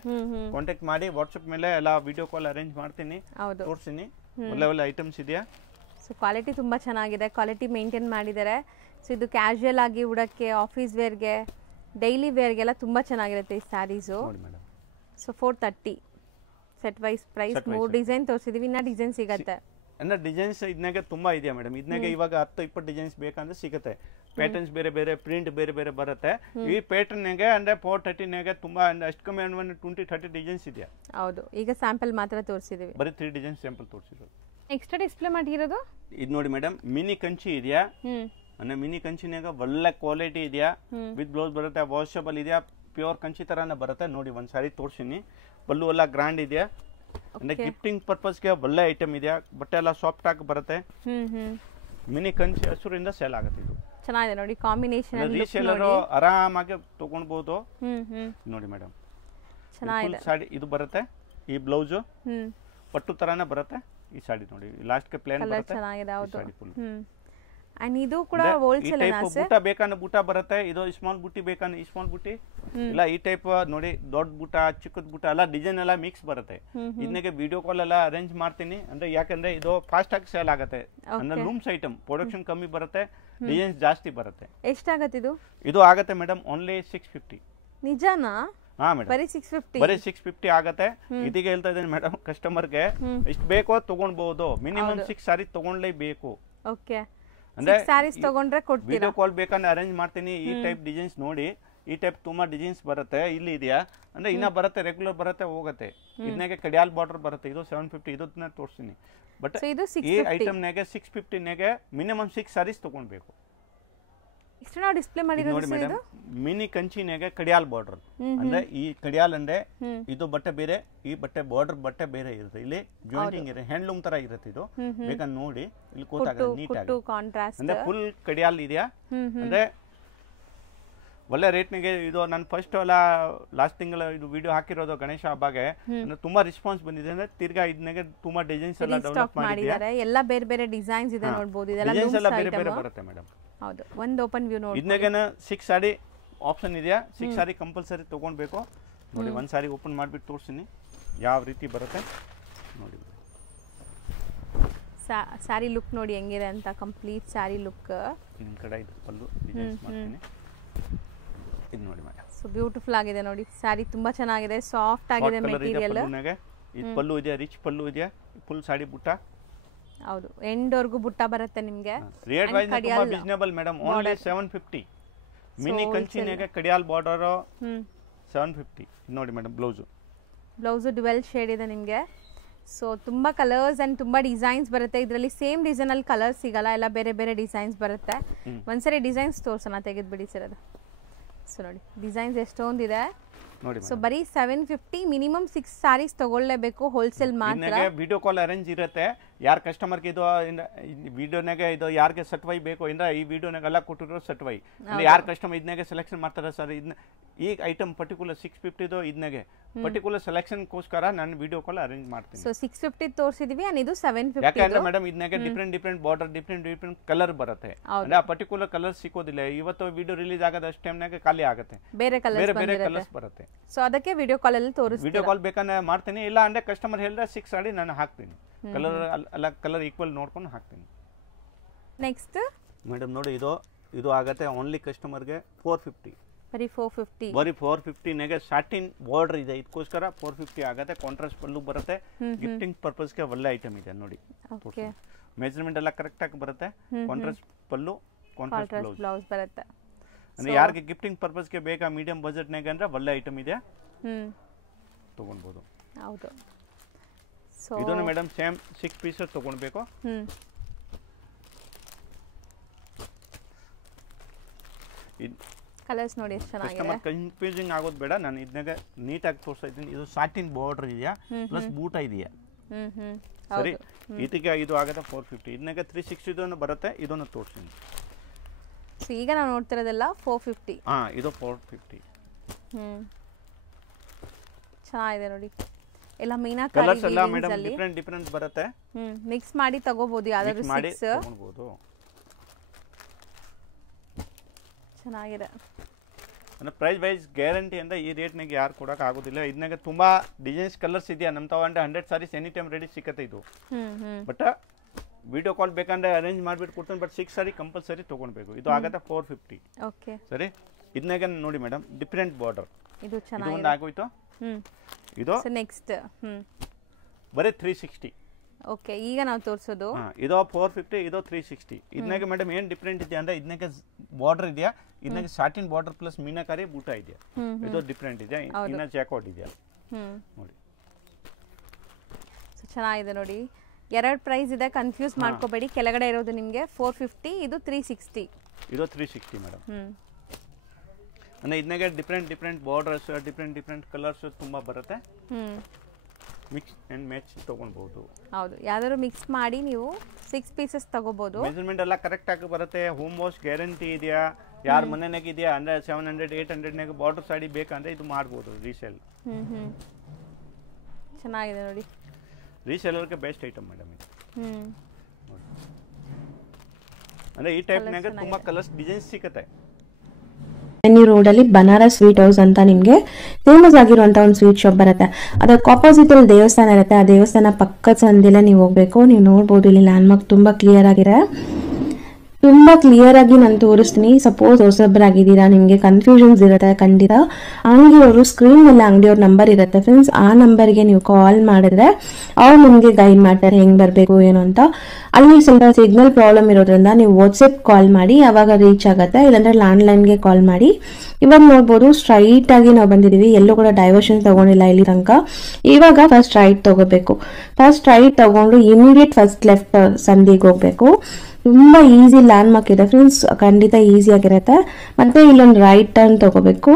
ಕಾಂಟ್ಯಾಕ್ಟ್ ಮಾಡಿ, ವಾಟ್ಸ್ಆಪ್ ಮೇಲೆ ಎಲ್ಲ ವಿಡಿಯೋ ಕಾಲ್ ಅರೇಂಜ್ ಮಾಡ್ತೀನಿ, ತೋರಿಸ್ತೀನಿ. ಒಳ್ಳೆ ಐಟಮ್ಸ್ ಇದೆಯಾ. ಸೊ ಕ್ವಾಲಿಟಿ ತುಂಬ ಚೆನ್ನಾಗಿದೆ, ಕ್ವಾಲಿಟಿ ಮೇಂಟೈನ್ ಮಾಡಿದ್ದಾರೆ. ಸೊ ಇದು ಕ್ಯಾಶುಯಲ್ ಆಗಿ ಉಡಕ್ಕೆ, ಆಫೀಸ್ ವೇರ್ಗೆ, ಡೈಲಿ ವೇರ್ಗೆಲ್ಲ ತುಂಬ ಚೆನ್ನಾಗಿರುತ್ತೆ ಈ sarees. So 430 set wise price. 3 design ತೋರಿಸಿದೀವಿ, ಇನ್ನ ಡಿಸೈನ್ ಸಿಗತ್ತೆ. ಅಂದ್ರೆ ಡಿಸೈನ್ಸ್ ಇದನ್ನಾಗ ತುಂಬಾ ಇದೆಯಾ ಮೇಡಮ್. ಇದನ್ನಾಗ ಇವಾಗ 10-20 ಡಿಸೈನ್ಸ್ ಬೇಕಂದ್ರೆ ಸಿಗುತ್ತೆ. ಪ್ಯಾಟರ್ನ್ಸ್ ಬೇರೆ ಪ್ರಿಂಟ್ ಬೇರೆ ಬರುತ್ತೆ. ಈ ಪ್ಯಾಟರ್ನ್ ನಾಗೆ ಅಂದ್ರೆ 430 ನಾಗೆ ತುಂಬಾ ಅಷ್ಟು ಕಮ್ಮಿ 20-30 ಡಿಸೈನ್ಸ್ ಇದೆಯಾ. ಹೌದು, ಈಗ ಸ್ಯಾಂಪಲ್ ಮಾತ್ರ ತೋರಿಸಿದೀವಿ, ಬರೀ 3 ಡಿಸೈನ್ ಸ್ಯಾಂಪಲ್ ತೋರಿಸಿರೋದು. ನೆಕ್ಸ್ಟ್ ಡಿಸ್ಪ್ಲೇ ಮಾಡಿರೋದು ಇದು ನೋಡಿ ಮೇಡಮ್, ಮಿನಿ ಕಂಚಿ ಇದೆಯಾ. ಅಂದ್ರೆ ಮಿನಿ ಕಂಚಿನಾಗ ಒಳ್ಳೆ ಕ್ವಾಲಿಟಿ ಇದೆಯಾ, ವಿತ್ ಬ್ಲೌಸ್ ಬರುತ್ತೆ, ವಾಷಬಲ್ ಇದೆಯಾ, ಪ್ಯೂರ್ ಕಂಚಿ ತರಾನೇ ಬರುತ್ತೆ. ನೋಡಿ ಒಂದ್ ಸಾರಿ ತೋರಿಸಿನಿ, ಪಲ್ಲು ಎಲ್ಲ ಗ್ರ್ಯಾಂಡ್ ಇದೆಯಾ. ಅಂದ್ರೆ ಗಿಫ್ಟಿಂಗ್ ಪರ್ಪಸ್ಗೆ ಒಳ್ಳೆ ಐಟಮ್ ಇದೆಯಾ, ಬಟ್ಟೆ ಎಲ್ಲ ಸಾಫ್ಟ್ ಆಗಿ ಬರುತ್ತೆ. ಮಿನಿ ಕಂಚಿ ಹಸುರಿಂದ ಸೇಲ್ ಆಗುತ್ತೆ. ಇದು ಚೆನ್ನಾಗಿದೆ ನೋಡಿ, ಕಾಂಬಿನೇಷನ್ ರೀಸೇಲರ್ ಆರಾಮಾಗಿ ತಗೊಳ್ಬಹುದು. ನೋಡಿ ಮೇಡಮ್, ಚೆನ್ನಾಗಿದೆ ಸಾಡಿ. ಇದು ಬರುತ್ತೆ, ಈ ಬ್ಲೌಸ್ ಪಟ್ಟು ತರಾನೇ ಬರುತ್ತೆ. ಈ ಸಾಡಿ ನೋಡಿ, ಲಾಸ್ಟ್ ಗೆ ಪ್ಲೇನ್ ಬರುತ್ತೆ. ಚೆನ್ನಾಗಿದೆ. ಹೌದು. ಅಂಡ್ ಇದು ಕೂಡ ಈ ಹೋಲ್ಸೇಲ್ ಟೈಪ್ ಬೂಟ ಬೇಕಂದ್ರೆ ಬೂಟ ಬರುತ್ತೆ, ಇದು ಸ್ಮಾಲ್ ಬುಟ್ಟಿ ಬೇಕಂದ್ರೆ ಈ ಸ್ಮಾಲ್ ಬುಟ್ಟಿ ಇಲ್ಲ, ಈ ಟೈಪ್ ನೋಡಿ ದೊಡ್ಡ ಬೂಟ ಚಿಕ್ಕದ ಬೂಟ ಎಲ್ಲ ಡಿಸೈನ್ ಎಲ್ಲ ಮಿಕ್ಸ್ ಬರುತ್ತೆ. ಇದನ್ನೇ ವಿಡಿಯೋ ಕಾಲ್ ಎಲ್ಲ ಅರೇಂಜ್ ಮಾಡ್ತೀನಿ ಅಂದ್ರೆ ಯಾಕಂದ್ರೆ ಇದು ಫಾಸ್ಟ್ ಆಗಿ ಸೇಲ್ ಆಗುತ್ತೆ ಅಂದ್ರೆ ಲೂಮ್ಸ್ ಐಟಮ್ ಪ್ರೊಡಕ್ಷನ್ ಕಮ್ಮಿ ಬರುತ್ತೆ, ಡಿಸೈನ್ಸ್ ಜಾಸ್ತಿ ಬರುತ್ತೆ. ಎಷ್ಟಾಗತ್ತೆ ಇದು? ಇದು ಆಗತ್ತೆ ಮೇಡಮ್ ಓನ್ಲಿ 650. ನಿಜಾನಾ? ಹಾ ಮೇಡಮ್, ಬರೀ 650? ಬರೀ 650 ಆಗತ್ತೆ. ಇದೀಗ ಹೇಳ್ತಾ ಇದ್ದೀನಿ ಮೇಡಮ್, ಕಸ್ಟಮರ್ಗೆ ಎಷ್ಟು ಬೇಕೋ ತಗೊಂಡ್ಬಹುದು, ಮಿನಿಮಮ್ 6 ಸಾರಿ ತಗೊಂಡ್ಲೇಬೇಕು. ಓಕೆ, ಅಂದ್ರೆ ಸ್ಯಾರೀಸ್ ತಗೊಂಡ್ರೆ ಕೊಡ್ತೀರಾ? ವಿಡಿಯೋ ಕಾಲ್ ಬೇಕಂದ್ರೆ ಅರೇಂಜ್ ಮಾಡ್ತೀನಿ. ಈ ಟೈಪ್ ಡಿಸೈನ್ಸ್ ನೋಡಿ, ಈ ಟೈಪ್ ತುಂಬಾ ಡಿಸೈನ್ಸ್ ಬರುತ್ತೆ. ಇಲ್ಲಿ ಇದೆಯಾ ಅಂದ್ರೆ ಇನ್ನ ಬರುತ್ತೆ, ರೆಗ್ಯುಲರ್ ಬರುತ್ತೆ ಹೋಗುತ್ತೆ. ಇದನ್ನಾಗೆ ಕಡಿಯಾಲ್ ಬಾರ್ಡರ್ ಬರುತ್ತೆ, ಇದು 750, ಇದನ್ನ ತೋರಿಸ್ತೀನಿ. ಬಟ್ ಈ ಐಟಮ್ ನಾಗೆ 650 ನಾಗೆ ಮಿನಿಮಮ್ 6 ಸಾರೀಸ್ ತಗೊಂಡ್ಬೇಕು. ಇಷ್ಟು ನಾವು ಡಿಸ್ಪ್ಲೇ ಮಾಡಿರೋದು ನೋಡಿ ಮೇಡಮ್, ಮಿನಿ ಕಂಚಿನಾಗೆ ಕಡಿಯಾಲ್ ಬಾರ್ಡರ್ ಅಂದ್ರೆ ಈ ಕಡಿಯಾಲ್ ಅಂದ್ರೆ ಇದು ಬಟ್ಟೆ ಬೇರೆ, ಈ ಬಟ್ಟೆ ಬಾರ್ಡರ್ ಬಟ್ಟೆ ಬೇರೆ ಇರುತ್ತೆ. ಇಲ್ಲಿ ಜಾಯಿಂಟಿಂಗ್ ಇರುತ್ತೆ, ಹ್ಯಾಂಡ್ಲೂಮ್ ತರ ಇರುತ್ತೆ. ಇದು ಬೇಕಂದ್ರೆ ನೋಡಿ, ಇಲ್ಲಿ ಕೂತಾಗ ನೀಟಾಗಿ ಅಂದ್ರೆ ಫುಲ್ ಕಡಿಯಾಲ್ ಇದೆಯಾ ಅಂದ್ರೆ ಒಳ್ಳೆ ರೇಟ್ನಿಗೆ. ಇದು ನಾನು ಫಸ್ಟ್ ಎಲ್ಲ ಲಾಸ್ಟ್ ತಿಂಗಳ ಇದು ವಿಡಿಯೋ ಹಾಕಿರೋದು ಗಣೇಶ ಹಬ್ಬಗೆ, ಅಂದ್ರೆ ತುಂಬಾ ರೆಸ್ಪಾನ್ಸ್ ಬಂದಿದೆ. ಅಂದ್ರೆ ತಿರ್ಗಾ ಇದನ್ನಾಗೆ ತುಂಬಾ ಡಿಸೈನ್ಸ್ ಎಲ್ಲ ಡೆವಲಪ್ ಮಾಡಿದ್ದಾರೆ. ಎಲ್ಲ ಬೇರೆ ಬೇರೆ ಡಿಸೈನ್ಸ್ ಇದೆ ನೋಡಬಹುದು. ಇದೆಲ್ಲ ಡಿಸೈನ್ಸ್ ಎಲ್ಲ ಬೇರೆ ಬೇರೆ ಬರುತ್ತೆ ಮೇಡಮ್. ಹೌದು, ಒಂದು ಓಪನ್ ವ್ಯೂ ನೋಡಿ. ಇದನ್ನಾಗೇನ 6 ಸಾರಿ ಆಪ್ಷನ್ ಇದೆಯಾ, 6 ಸಾರಿ ಕಂಪಲ್ಸರಿ ತಗೊಳ್ಬೇಕು. ನೋಡಿ ಒಂದು ಸಾರಿ ಓಪನ್ ಮಾಡಿಬಿಟ್ಟು ತೋರಿಸ್ತೀನಿ ಯಾವ ರೀತಿ ಬರುತ್ತೆ ನೋಡಿ. ಸ್ಯಾರಿ ಲುಕ್ ನೋಡಿ ಹೆಂಗಿದೆ ಅಂತ, ಕಂಪ್ಲೀಟ್ ಸ್ಯಾರಿ ಲುಕ್. ಇನ್ ಕಡೆ ಇದು ಪಲ್ಲು ಡಿಸೈನ್ಸ್ ಮಾಡ್ತೀನಿ. ಇದು ನೋಡಿ ಮೇಡಮ್, ಸೊ ಬ್ಯೂಟಿಫುಲ್ ಆಗಿದೆ ನೋಡಿ. ಸ್ಯಾರಿ ತುಂಬಾ ಚೆನ್ನಾಗಿದೆ, ಸಾಫ್ಟ್ ಆಗಿದೆ ಮೆಟೀರಿಯಲ್. ಇದು ಪಲ್ಲು ಇದೆ, ರಿಚ್ ಪಲ್ಲು ಇದೆ, ಫುಲ್ ಸಾಡಿ ಬುಟ್ಟ. ಹೌದು, ಎಂಡ್ ವರ್ಗೂ ಬುಟ್ಟ ಬರುತ್ತೆ ನಿಮಗೆ. ರೇಟ್ ವೈಸ್ ತುಂಬಾ ರೀಸನಬಲ್ ಮೇಡಮ್, ಓನ್ಲಿ 750. ಮಿನಿ ಕಂಚಿನಾಗೆ ಕಡಿಯಾಲ್ ಬಾರ್ಡರ್ 750. ನೋಡಿ ಮೇಡಮ್, ಬ್ಲೌಸ್ ಡ್ಯುವೆಲ್ ಶೇಡ್ ಇದೆ ನಿಮಗೆ. ಸೊ ತುಂಬ ಕಲರ್ಸ್ ಆ್ಯಂಡ್ ತುಂಬ ಡಿಸೈನ್ಸ್ ಬರುತ್ತೆ ಇದರಲ್ಲಿ. ಸೇಮ್ ಡಿಸೈನಲ್ಲಿ ಕಲರ್ಸ್ ಸಿಗಲ್ಲ, ಎಲ್ಲ ಬೇರೆ ಬೇರೆ ಡಿಸೈನ್ಸ್ ಬರುತ್ತೆ. ಒಂದ್ಸರಿ ಡಿಸೈನ್ಸ್ ತೋರ್ಸೋಣ, ತೆಗೆದುಬಿಡಿ ಸರ್ ಅದು. ಸೊ ನೋಡಿ ಡಿಸೈನ್ಸ್ ಎಷ್ಟೊಂದಿದೆ ನೋಡಿ. ಸೊ ಬರೀ 750, ಮಿನಿಮಮ್ 6 ಸ್ಯಾರೀಸ್ ತಗೊಳ್ಳೇಬೇಕು, ಹೋಲ್ಸೇಲ್ ಮಾತ್ರ. ವಿಡಿಯೋ ಕಾಲ್ ಅರೇಂಜ್ ಇರುತ್ತೆ. ಯಾರ ಕಸ್ಟಮರ್ಗೆ ಇದು ವಿಡಿಯೋನಾಗೆ ಇದು ಯಾರಿಗೆ ಸಟ್ವೈ ಬೇಕು ಅಂದ್ರೆ ಈ ವಿಡಿಯೋನಾಗೆಲ್ಲ ಕೊಟ್ಟಿರೋ ಸಟ್ವೈ. ಯಾರ ಕಸ್ಟಮರ್ ಇದನ್ನಾಗೆ ಸೆಲೆಕ್ಷನ್ ಮಾಡ್ತಾರೆ ಸರ್, ಇದನ್ನ ಈ ಐಟಮ್ ಪರ್ಟಿಕ್ಯುಲರ್ 650 ಇದನ್ನಾಗೆ ಪರ್ಟಿಕ್ಯುಲರ್ ಸೆಲೆಕ್ಷನ್ಗೋಸ್ಕರ ನಾನು ವಿಡಿಯೋ ಕಾಲ್ ಅರೇಂಜ್ ಮಾಡ್ತೀನಿ. ಸೊ 650 ತೋರಿಸಿದೀವಿ, and ಇದು 750. ಯಾಕಂದ್ರೆ ಮೇಡಮ್ ಇದನ್ನಾಗೆ ಡಿಫ್ರೆಂಟ್ ಬಾರ್ಡರ್, ಡಿಫ್ರೆಂಟ್ ಕಲರ್ ಬರುತ್ತೆ. ಅಂದ್ರೆ ಆ ಪರ್ಟಿಕ್ಯುಲರ್ ಕಲರ್ ಸಿಗೋದಿಲ್ಲ. ಇವತ್ತು ವಿಡಿಯೋ ರಿಲೀಸ್ ಆಗದ ಅಷ್ಟು ಟೈಮ್ನಾಗೆ ಖಾಲಿ ಆಗುತ್ತೆ, ಬೇರೆ ಕಲರ್ಸ್ ಬರುತ್ತೆ. ಸೊ ಅದಕ್ಕೆ ವಿಡಿಯೋ ಕಾಲ್ ಅಲ್ಲಿ ತೋರಿಸ್ತೀನಿ. ವಿಡಿಯೋ ಕಾಲ್ ಬೇಕಂದ್ರೆ ಮಾಡ್ತೀನಿ, ಇಲ್ಲ ಅಂದ್ರೆ ಕಸ್ಟಮರ್ ಹೇಳಿದ್ರೆ 6 ಸಾರಿ ನಾನು ಹಾಕ್ತೀನಿ. ಕಲರ್ ಈಕ್ವಲ್ ನೋಡ್ಕೊಂಡು ಹಾಕ್ತೀನಿ. ನೆಕ್ಸ್ಟ್ ಮೇಡಮ್ ನೋಡಿ, ಇದು ಆಗತ್ತೆ ಓನ್ಲಿ ಕಸ್ಟಮರ್ಗೆ 450. ಬರೀ 450. ಬರೀ 450 ನಾಗೆ ಸಾಟಿನ್ ಬಾರ್ಡರ್ ಇದೆ, ಇದಕ್ಕೋಸ್ಕರ 450 ಆಗತ್ತೆ. ಕಾಂಟ್ರಾಸ್ಟ್ ಪಲ್ಲು ಬರುತ್ತೆ, ಗಿಫ್ಟಿಂಗ್ ಪರ್ಪಸ್ಗೆ ಒಳ್ಳೆ ಐಟಮ್ ಇದೆ ನೋಡಿ. ಮೆಜರ್ಮೆಂಟ್ ಎಲ್ಲ ಕರೆಕ್ಟ್ ಆಗಿ ಬರುತ್ತೆ. ಕಾಂಟ್ರಾಸ್ಟ್ ಪಲ್ಲು, ಕಾಂಟ್ರಾಸ್ಟ್ ಬ್ಲೌಸ್ ಬರುತ್ತೆ. ಅಂದ್ರೆ ಯಾರಿಗೆ ಗಿಫ್ಟಿಂಗ್ ಪರ್ಪಸ್ಗೆ ಬೇಕಾ ಮೀಡಿಯಂ ಬಜೆಟ್ನಾಗೆ ಅಂದ್ರೆ ಒಳ್ಳೆ ಐಟಮ್ ಇದೆ, ತಗೊಳ್ಬಹುದು. ಹೌದು. ಸೊ ಇದನ್ನು ಮೇಡಮ್ ಸೇಮ್ 6 ಪೀಸಸ್ ತಗೊಳ್ಬೇಕು. ಕಲರ್ಸ್ ನೋಡಿ ಎಷ್ಟು ಚೆನ್ನಾಗಿದೆ. ಕಸ್ಟಮರ್ ಕನ್ಫ್ಯೂಸಿಂಗ್ ಆಗೋದು ಬೇಡ, ನಾನು ಇದನ್ನಾಗ ನೀಟಾಗಿ ತೋರಿಸ್ತಾ ಇದ್ದೀನಿ. ಇದು ಸಾಟಿನ್ ಬಾರ್ಡರ್ ಇದೆಯಾ, ಪ್ಲಸ್ ಬೂಟ ಇದೆಯಾ. ಸರಿ, ಇದಕ್ಕೆ ಇದು ಆಗುತ್ತೆ 450. ಇದನ್ನಾಗ 360 ಬರುತ್ತೆ. ಇದನ್ನು ತೋರಿಸ್ತೀನಿ. ಈಗ ನಾವು ನೋಡ್ತಿರೋದೆಲ್ಲ 450. ಇದು 450. ಚೆನ್ನಾಗಿದೆ ನೋಡಿ, ಎಲ್ಲ ಮೀನಾಕಾರಿ ಕಲರ್ಸ್ ಎಲ್ಲ ಮೇಡಮ್ ಡಿಫರೆಂಟ್ ಬರುತ್ತೆ. ಮಿಕ್ಸ್ ಮಾಡಿ ತಗೋಬಹುದು, ಯಾವ್ದಾದ್ರು 6 ತಗೋಬಹುದು. ಚೆನ್ನಾಗಿದೆ. ಅಂದ್ರೆ ಪ್ರೈಸ್ ವೈಸ್ ಗ್ಯಾರಂಟಿ ಅಂದ್ರೆ ಈ ರೇಟ್ನಾಗೆ ಯಾರು ಕೊಡಕ್ಕೆ ಆಗೋದಿಲ್ಲ. ಇದನ್ನಾಗ ತುಂಬಾ ಡಿಸೈನ್ಸ್ ಕಲರ್ಸ್ ಇದೆಯಾ, ನಮ್ಮ ತಗೊಂಡ್ರೆ 100 ಸಾರೀಸ್ ಎನಿ ಟೈಮ್ ರೆಡಿ ಸಿಕ್ಕತ್ತೆ ಇದು. ಬಟ್ ವಿಡಿಯೋ ಕಾಲ್ ಬೇಕಂದ್ರೆ ಅರೇಂಜ್ ಮಾಡ್ಬಿಟ್ಟು ಕೊಡ್ತೀನಿ. ಬಟ್ 6 ಸಾರಿ ಕಂಪಲ್ಸರಿ ತಗೊಳ್ಬೇಕು. ಇದು ಆಗತ್ತೆ 450. ಓಕೆ, ಸರಿ. ಇದನ್ನಾಗ ನೋಡಿ ಮೇಡಮ್, ಡಿಫರೆಂಟ್ ಬಾರ್ಡರ್. ಇದು ಚೆನ್ನಾಗಿದೆ. ಒಂದು ಆಗೋಯ್ತು. ಇದು ನೆಕ್ಸ್ಟ್ ಬರೀ 360. ಓಕೆ, ಈಗ ನಾವು ತೋರಿಸೋದು ಇದು 450, ಇದು 360. ಇದನ್ನಾಗ ಮೇಡಮ್ ಏನ್ ಡಿಫರೆಂಟ್ ಇದೆ ಅಂದ್ರೆ ಇದನ್ನಾಗ ಬಾರ್ಡರ್ ಇದೆಯಾ, ಇದನ್ನಾಗ ಸಾಟಿನ್ ಬಾರ್ಡರ್ ಪ್ಲಸ್ ಮೀನಾಕಾರಿ ಬೂಟ ಇದೆಯಾ. ಇದು ಡಿಫರೆಂಟ್ ಇದೆ, ಇನ್ನ ಜಾಕೋಟ್ ಇದೆಯಾ ನೋಡಿ. ಚೆನ್ನಾಗಿದೆ ನೋಡಿ. ಎರಡು ಪ್ರೈಸ್ ಇದೆ, ಕನ್ಫ್ಯೂಸ್ ಮಾಡ್ಕೋಬೇಡಿ. ಕೆಳಗಡೆ ಇರೋದು ನಿಮಗೆ 450, ಇದು 360. ಇದು 360 ಮೇಡಮ್. ಅಂದ್ರೆ ಇದನ್ನಾಗ ಡಿಫರೆಂಟ್ ಬಾರ್ಡರ್ಸ್, ಡಿಫರೆಂಟ್ ಕಲರ್ಸ್ ತುಂಬಾ ಬರುತ್ತೆ. ಮಿಕ್ಸ್ ಅಂಡ್ ಮ್ಯಾಚ್ ತಗೊಳ್ಬಹುದು. ಹೌದು, ಯಾವ್ದಾದ್ರು ಮಿಕ್ಸ್ ಮಾಡಿ ನೀವು 6 ಪೀಸಸ್ ತಗೋಬಹುದು. ಮೆಜರ್ಮೆಂಟ್ ಎಲ್ಲ ಕರೆಕ್ಟ್ ಆಗಿ ಬರುತ್ತೆ. ಹೋಮ್ ವಾಶ್ ಗ್ಯಾರಂಟಿ ಇದೆಯಾ, ಯಾರ ಮನೆನಾಗ ಇದೆಯಾ ಅಂದ್ರೆ 700 800 ನಾಗ ಬಾರ್ಡರ್ ಸಾಡಿ ಬೇಕಂದ್ರೆ ಇದು ಮಾಡ್ಬೋದು ರೀಸೇಲ್. ಚೆನ್ನಾಗಿದೆ ನೋಡಿ, ರೀಸೇಲರ್ಗೆ ಬೆಸ್ಟ್ ಐಟಮ್ ಮೇಡಮ್ ಇದು. ಅಂದ್ರೆ ಈ ಟೈಪ್ನಾಗ ತುಂಬಾ ಕಲರ್ಸ್ ಡಿಸೈನ್ಸ್ ಸಿಗುತ್ತೆ. ರೋಡ್ ಅಲ್ಲಿ ಬನಾರಸ್ ಸ್ವೀಟ್ ಹೌಸ್ ಅಂತ ನಿಮ್ಗೆ ಫೇಮಸ್ ಆಗಿರುವಂತ ಒಂದು ಸ್ವೀಟ್ ಶಾಪ್ ಬರುತ್ತೆ. ಅದಕ್ಕೆ ಆಪೋಸಿಟ್ ಅಲ್ಲಿ ದೇವಸ್ಥಾನ ಇರುತ್ತೆ. ಆ ದೇವಸ್ಥಾನ ಪಕ್ಕದ ಸಂದಿಲ್ಲ ನೀವು ಹೋಗ್ಬೇಕು. ನೀವು ನೋಡ್ಬೋದು ಇಲ್ಲಿ ಲ್ಯಾಂಡ್ ಮಾರ್ಕ್ ತುಂಬಾ ಕ್ಲಿಯರ್ ಆಗಿದೆ. ತುಂಬಾ ಕ್ಲಿಯರ್ ಆಗಿ ನಾನು ತೋರಿಸ್ತೀನಿ. ಸಪೋಸ್ ಹೊಸಬ್ರಾಗಿದ್ದೀರಾ, ನಿಮಗೆ ಕನ್ಫ್ಯೂಷನ್ಸ್ ಇರುತ್ತೆ ಖಂಡಿತ, ಅಂಗಡಿಯವರು ಸ್ಕ್ರೀನ್ ಮೇಲೆ ಅಂಗಡಿಯವ್ರ ನಂಬರ್ ಇರುತ್ತೆ ಫ್ರೆಂಡ್ಸ್. ಆ ನಂಬರ್ಗೆ ನೀವು ಕಾಲ್ ಮಾಡಿದ್ರೆ ಅವ್ರು ನಿಮಗೆ ಗೈಡ್ ಮಾಡ್ತಾರೆ ಹೆಂಗ್ ಬರಬೇಕು ಏನು ಅಂತ. ಅಲ್ಲಿ ಸ್ವಲ್ಪ ಸಿಗ್ನಲ್ ಪ್ರಾಬ್ಲಮ್ ಇರೋದ್ರಿಂದ ನೀವು ವಾಟ್ಸಪ್ ಕಾಲ್ ಮಾಡಿ, ಅವಾಗ ರೀಚ್ ಆಗುತ್ತೆ. ಇಲ್ಲಾಂದ್ರೆ ಲ್ಯಾಂಡ್ಲೈನ್ಗೆ ಕಾಲ್ ಮಾಡಿ. ಇವಾಗ ನೋಡ್ಬೋದು ಸ್ಟ್ರೈಟ್ ಆಗಿ ನಾವು ಬಂದಿದೀವಿ, ಎಲ್ಲೂ ಕೂಡ ಡೈವರ್ಷನ್ ತಗೊಂಡಿಲ್ಲ ಇಲ್ಲಿ ತನಕ. ಇವಾಗ ಫಸ್ಟ್ ರೈಟ್ ತಗೋಬೇಕು. ಫಸ್ಟ್ ರೈಟ್ ತಗೊಂಡು ಇಮಿಡಿಯೇಟ್ ಫಸ್ಟ್ ಲೆಫ್ಟ್ ಸಂದಿಗೆ ಹೋಗ್ಬೇಕು. ತುಂಬಾ ಈಸಿ ಲ್ಯಾಂಡ್ ಮಾರ್ಕ್ ಇದೆ ಫ್ರೆಂಡ್ಸ್, ಖಂಡಿತ ಈಸಿ ಆಗಿರುತ್ತೆ. ಮತ್ತೆ ಇಲ್ಲೊಂದು ರೈಟ್ ಟರ್ನ್ ತಗೋಬೇಕು.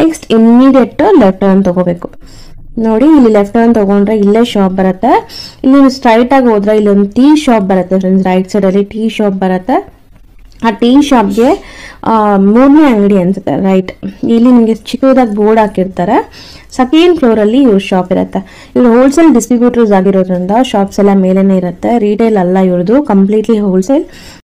ನೆಕ್ಸ್ಟ್ ಇಮಿಡಿಯೇಟ್ ಲೆಫ್ಟ್ ಟರ್ನ್ ತಗೋಬೇಕು. ನೋಡಿ ಇಲ್ಲಿ ಲೆಫ್ಟ್ ಟರ್ನ್ ತಗೊಂಡ್ರೆ ಇಲ್ಲೇ ಶಾಪ್ ಬರುತ್ತೆ. ಇಲ್ಲಿ ಸ್ಟ್ರೈಟ್ ಆಗಿ ಹೋದ್ರೆ ಇಲ್ಲೊಂದು ಟೀ ಶಾಪ್ ಬರುತ್ತೆ ಫ್ರೆಂಡ್ಸ್. ರೈಟ್ ಸೈಡ್ ಅಲ್ಲಿ ಟೀ ಶಾಪ್ ಬರುತ್ತೆ. ಆ ಟೀ ಶಾಪ್ಗೆ 3ನೇ ಅಂಗಡಿ ಅನ್ಸುತ್ತೆ ರೈಟ್. ಇಲ್ಲಿ ನಿಮಗೆ ಚಿಕ್ಕದಾಗಿ ಬೋರ್ಡ್ ಹಾಕಿರ್ತಾರೆ. ಸೆಕೆಂಡ್ ಫ್ಲೋರ್ ಅಲ್ಲಿ ಇವ್ರ ಶಾಪ್ ಇರುತ್ತೆ. ಇವ್ರು ಹೋಲ್ಸೇಲ್ ಡಿಸ್ಟ್ರಿಬ್ಯೂಟರ್ಸ್ ಆಗಿರೋದ್ರಿಂದ ಶಾಪ್ಸ್ ಎಲ್ಲ ಮೇಲೇನೆ ಇರುತ್ತೆ. ರಿಟೇಲ್ ಅಲ್ಲ ಇವ್ರದ್ದು, ಕಂಪ್ಲೀಟ್ಲಿ ಹೋಲ್ಸೇಲ್.